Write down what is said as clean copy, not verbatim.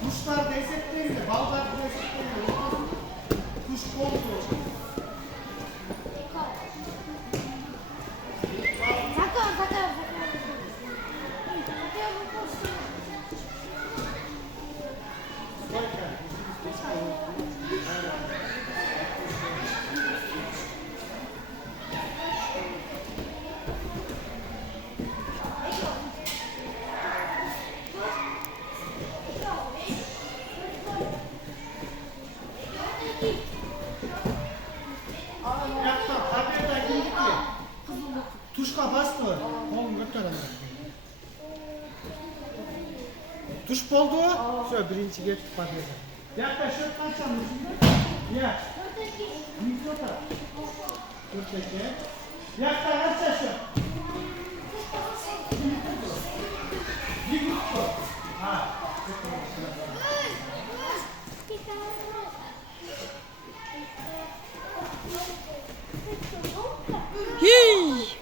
Kuşlar lezzetleriyle, ballar lezzetleriyle olmaz mı? Kuş koltuğu. Yapma, tabirden girdik ki. Tuşka bastı. Oğlum götürelim. Tuş buldu. Şöyle birinci getirip bakayım. Yaklaş, şöyle kaçalım şimdi. Ya. Mikrota. Buradaki. Yaklaş, aç şu. Mikro. Ha. Hey!